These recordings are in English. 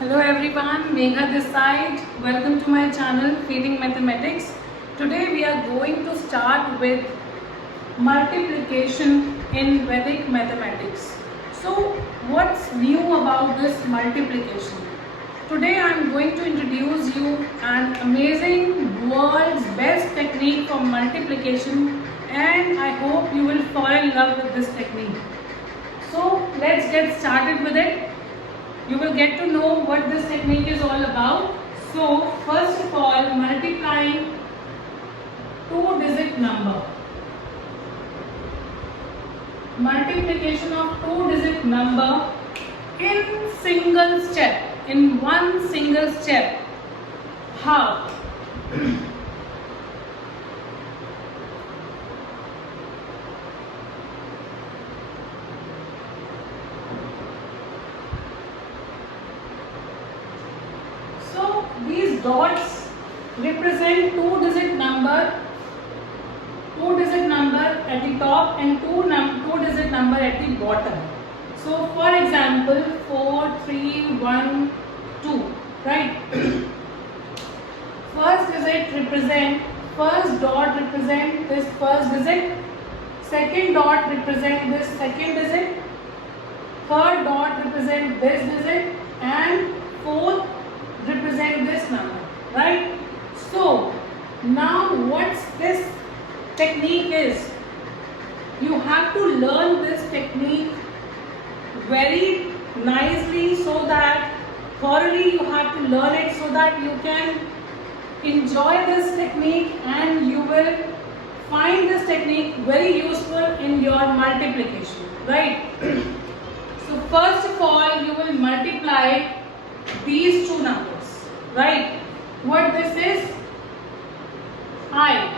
Hello everyone, Megha this side. Welcome to my channel Feeling Mathematics. Today we are going to start with multiplication in Vedic mathematics. So what's new about this multiplication? Today I am going to introduce you an amazing world's best technique for multiplication, and I hope you will fall in love with this technique. So let's get started with it. You will get to know what this technique is all about. So first of all, multiplying two-digit number. Multiplication of two-digit number in single step, in one single step. How? These dots represent two-digit number at the top and two-digit number at the bottom. So, for example, 4, 3, 1, 2, right? First dot represent this first digit, second dot represent this second digit, third dot represent this digit, and fourth represent this number, right? So now what's this technique is, you have to learn this technique very nicely, so that thoroughly you have to learn it so that you can enjoy this technique and you will find this technique very useful in your multiplication, right? So first of all, you will multiply these two numbers, right? What this is? I.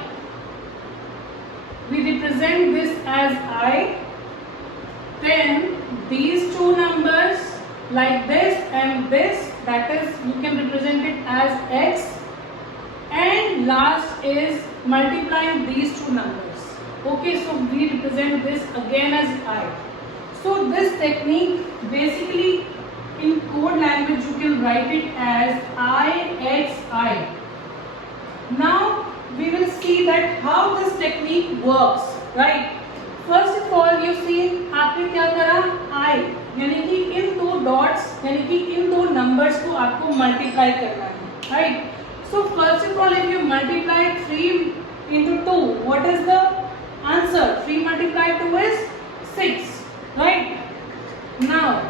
We represent this as I. Then these two numbers like this and this, that is, you can represent it as X. And last is multiplying these two numbers. Okay, so we represent this again as I. So this technique basically, in code language you can write it as IXI. Now we will see that how this technique works, right? First of all, you see आपने क्या करा, I, यानी कि इन दो dots, यानी कि इन दो numbers को आपको multiply करना है, right? So first of all, if you multiply 3 into 2, what is the answer? 3 multiplied 2 is 6, right? Now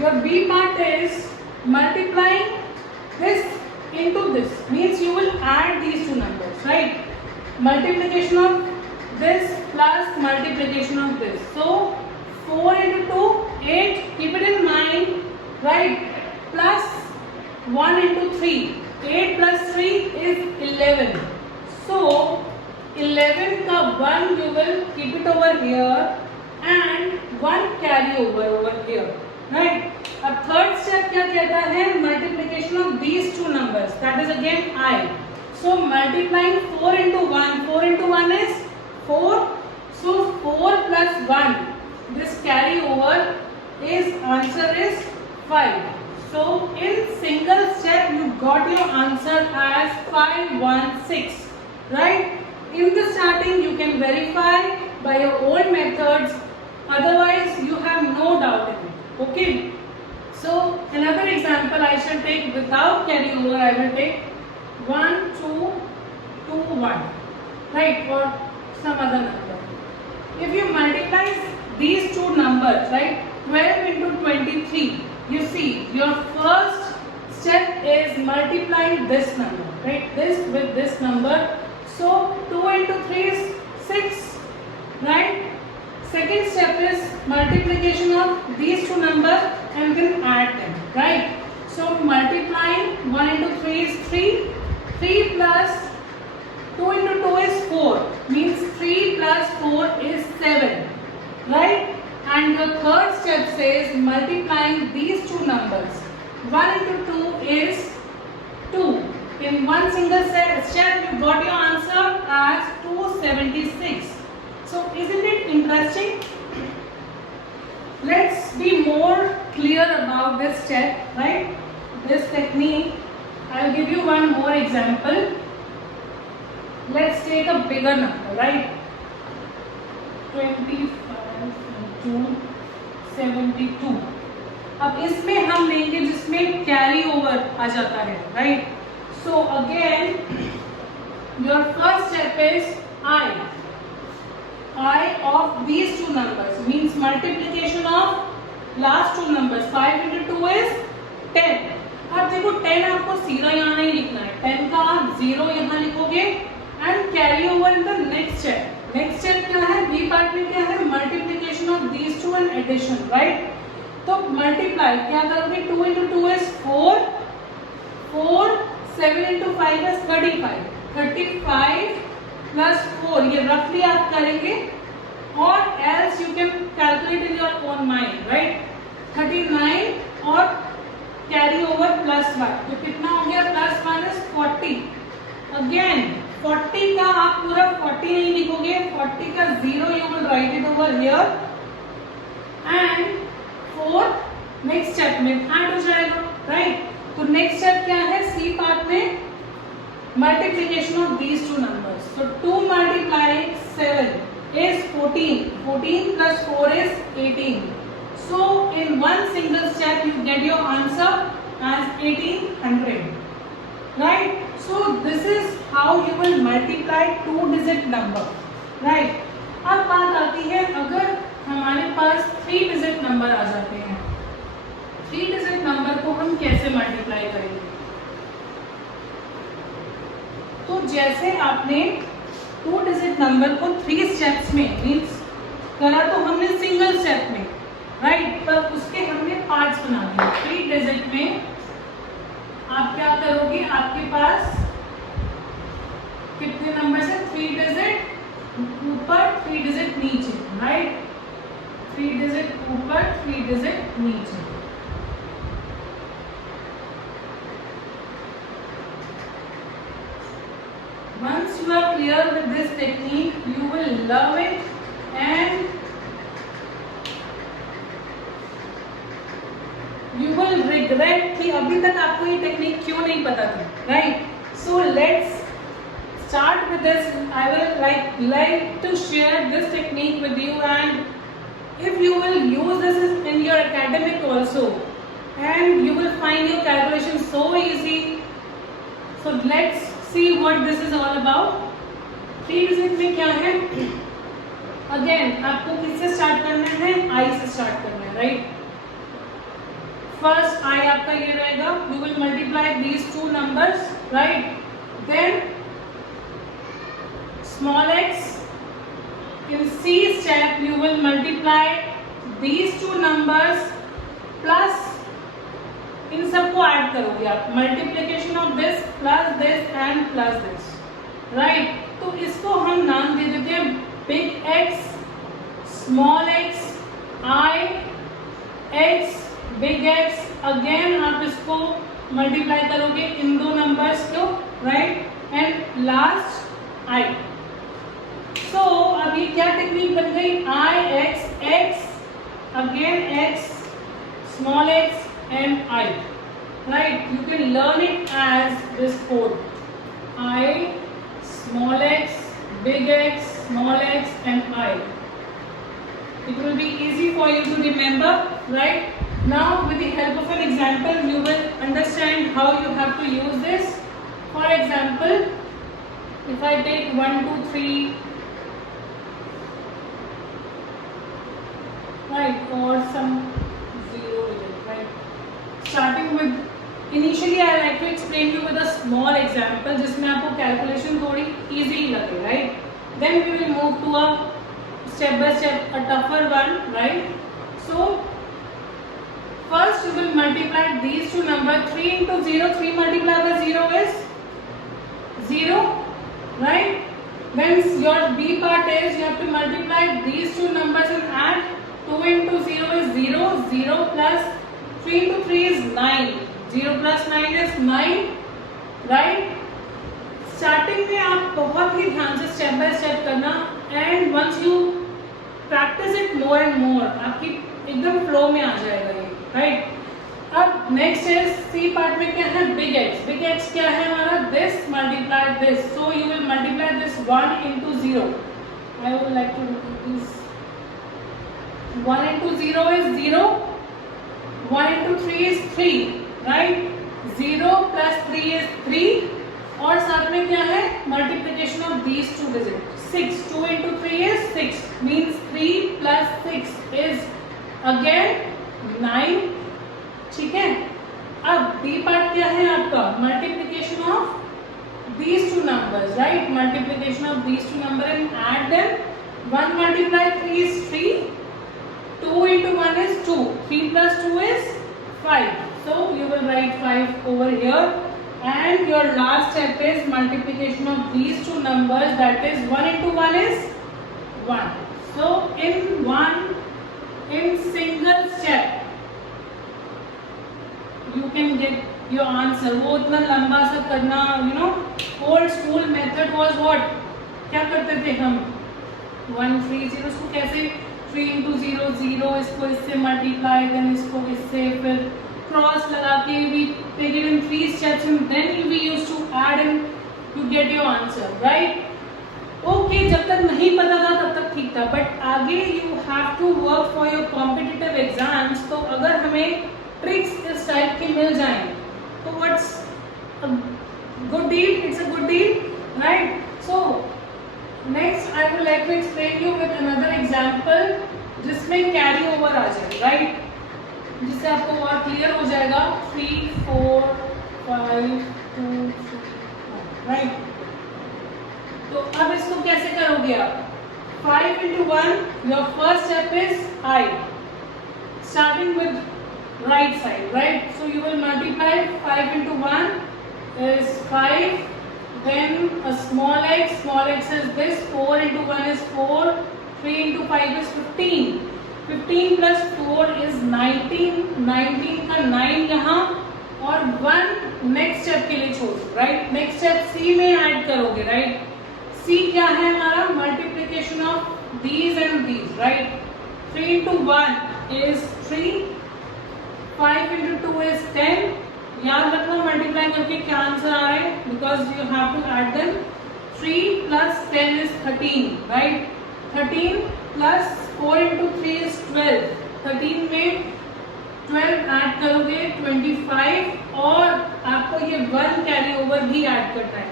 your B part is multiplying this into this, means you will add these two numbers, right? Multiplication of this plus multiplication of this. So 4 into 2, 8, keep it in mind, right? Plus 1 into 3, 8 plus 3 is 11. So 11 ka 1 you will keep it over here and 1 carry over here. Right? A third step क्या कहता है? Multiplication of these two numbers. That is again I. So multiplying 4 into 1. 4 into 1 is 4. So 4 plus 1. This carry over is answer is 5. So in single step you got your answer as 516. Right? In the starting you can verify by your own methods. Otherwise you have no doubt in it. Okay, so another example I shall take without carry over. I will take 1, 2, 2, 1, right, or some other number. If you multiply these two numbers, right, 12 into 23, you see your first step is multiplying this number, right, this with this number. So 2 into 3 is 6, right? Second step is multiplication of these two numbers and then add them, right? So multiplying 1 into 3 is 3. 3 plus 2 into 2 is 4. Means 3 plus 4 is 7, right? And the third step says multiplying these two numbers. 1 into 2 is 2. In one single step you got your answer as 276. So isn't it interesting? Let's be more clear about this step, right? this technique, I'll give you one more example. Let's take a bigger number, right? 25 into 72. अब इसमें हम लेंगे जिसमें carry over आ जाता है, right? So again your first step is I of these two numbers means multiplication of last two numbers. 5 into 2 is 10. अब देखो 10 आपको सीधा यहाँ नहीं लिखना है, 10 का आप 0 यहाँ लिखोगे and carry over in the next step. Next step क्या है? बी पार्ट में क्या है? Multiplication of these two and addition, right? तो मल्टीप्लाई क्या करोगे? 2 into 2 is 4, 7 into 5 is 35. 35 plus 4 ये रफली आप करेंगे और else you can calculate in your own mind, right? 39 और कैरी ओवर प्लस 1 तो कितना हो गया? Plus 1 is 40. अगेन 40 का आप पूरा 40 नहीं लिखोगे, 40 का 0 you will write it over here and 4 next step में ऐड हो जाएगा, राइट? तो नेक्स्ट स्टेप क्या है? सी पार्ट में multiplication of these two numbers. So 2 multiplying 7 is 14. 14 plus 4 is 18. So in one single step you get your answer as 1800. Right? So this is how you will multiply two-digit number. Right? अब बात आती है अगर हमारे पास 3-digit number आ जाते हैं, 3-digit number को हम कैसे multiply करेंगे? तो जैसे आपने 2-digit नंबर को 3 स्टेप्स में मीन्स करा तो हमने सिंगल स्टेप में, राइट? पर उसके हमने पार्ट्स बना दिए. 3-digit में आप क्या करोगे? आपके पास कितने नंबर है? 3-digit ऊपर 3-digit नीचे, राइट? 3-digit ऊपर 3-digit नीचे. Once you are clear with this technique, you will love it and you will regret कि अभी तक आपको ये टेक्निक क्यों नहीं पता थी, right? So let's start with this. I will like to share this technique with you, and if you will use this in your academic also, and you will find your calculation so easy. So let's see what this is all about. 3-digit में क्या है? Again आपको किससे start करना है? I से start करना है, राइट? फर्स्ट I आपका ये रहेगा. You will multiply these two numbers, right? Then small x. In C step you will multiply these two numbers plus इन सबको ऐड करोगे आप. Multiplication of this plus and plus this, right? तो इसको हम नाम दे देते हैं big x, small x, I x, big x. Again आप इसको मल्टीप्लाई करोगे इन दो नंबर्स को, right? And last I. So अब ये क्या टेक्निक बन गई? I x x, again x, small x and I, right? You can learn it as this code: I, small x, big X, small x, and I. It will be easy for you to remember, right? Now, with the help of an example, you will understand how you have to use this. For example, if I take 1, 2, 3, right, or some zero with it, right? Starting with, initially I like to explain you with a small example जिसमें आपको calculation थोड़ी easy लगे, right? Then we will move to a step by step, a tougher one, right? So first you will multiply these two numbers. 3 into 0, 3 multiplied by 0 is 0, right? Then your B part is you have to multiply these two numbers and add. 2 into 0 is 0, 0 plus 3 into 3 is 9, 0 plus 9 is 9, right? Starting में आप बहुत ही ध्यान से step by step करना and once you practise it more and more आपकी एकदम flow में आ जाएगा ये, राइट? अब अब नेक्स्ट इज सी पार्ट में क्या है, बिग एक्स. बिग एक्स क्या है हमारा, this multiply this. So you will multiply this 1 into 0. I would like to repeat this. 1 into 0 is 0. 1 into 3 is 3. Right? 0 plus 3 is 3. और साथ में क्या है, multiplication of these two digit 6. 2 into 3 is 6. Means 3 plus 6 is again 9. ठीक है. अब B part क्या है आपका, multiplication of these two numbers, right? Multiplication of these two numbers and add them. 1 multiply 3 is 3. 2 into 1 is 2. 3 plus 2 is 5. So you will write 5 over here. And your last step is multiplication of these two numbers. That is 1 into 1 is 1. So in single step, you can get your answer. वो इतना लंबा सा करना, you know, old school method was what? क्या करते थे हम, 1 3 0 इसको कैसे 3 into 0 0, इसको इससे मल्टीप्लाई, देन इसको इससे, फिर क्रॉस लगा के we take it in 3 steps and then we used to add and you get your answer, right? Okay, जब तक नहीं पता था तब तक ठीक था, बट आगे you have to work for your competitive exams. तो अगर हमें ट्रिक्स इस टाइप की मिल जाएं तो what's a good deal? It's a good deal, right? So next I would like to explain you with another example जिसमें carry over आ जाए, right? जिससे आपको और क्लियर हो जाएगा. 3 4 5 2 3 right? तो अब इसको कैसे करोगे आप, 5 into 1, your first step is I, starting with right side, right? So you will multiply 5 into 1 is 5, then a small x is this, 4 into 1 is 4, 3 into 5 is 15, 15 plus 4 is 19, 19 का 9 यहाँ और 1 नेक्स्ट स्टेप के लिए छोड़, right? Next step सी में add करोगे, right? सी क्या है हमारा, multiplication of these and these, right? 3 into 1 is 3, 5 into 2 is 10. याद रखना मल्टीप्लाई करके क्या आंसर आ रहा है, because you have to add them. 3 plus 10 is 13, right? 13 plus 4 into 3 is 12. 13 में 12 ऐड करोगे 25 और आपको ये 1 कैरी ओवर भी ऐड करना है.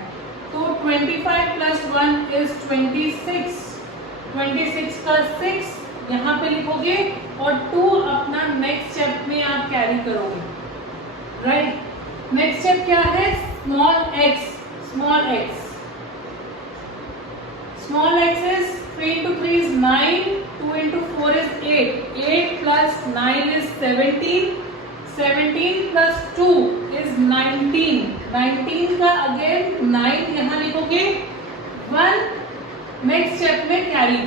तो 25 plus 1 is 26. 26 का 6 यहाँ पे लिखोगे और 2 अपना नेक्स्ट स्टेप में आप कैरी करोगे, राइट? नेक्स्ट स्टेप क्या है, small x. Small x is 3 into 3 is 9, 2 into 4 is 8, 8 plus 9 is 17, 17 plus 2 is 19, 19 का अगेन 9 यहाँ लिखोगे, 1 नेक्स्ट स्टेप में कैरी,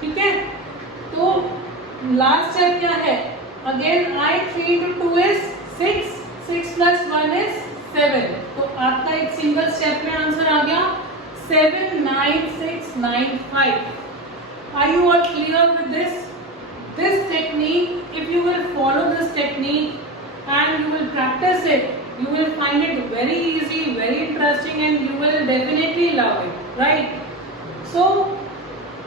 ठीक है? तो लास्ट स्टेप क्या है, again I 3 into 2 is 6, 6 plus 1 is 7. तो आपका एक सिंगल स्टेप में आंसर आ गया 7 9 6 9 5. Are you all clear with this? This technique, if you will follow this technique and you will practice it, you will find it very easy, very interesting, and you will definitely love it, right? So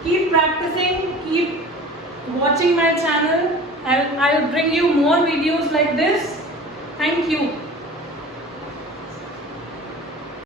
keep practicing, keep watching my channel. I'll bring you more videos like this. Thank you.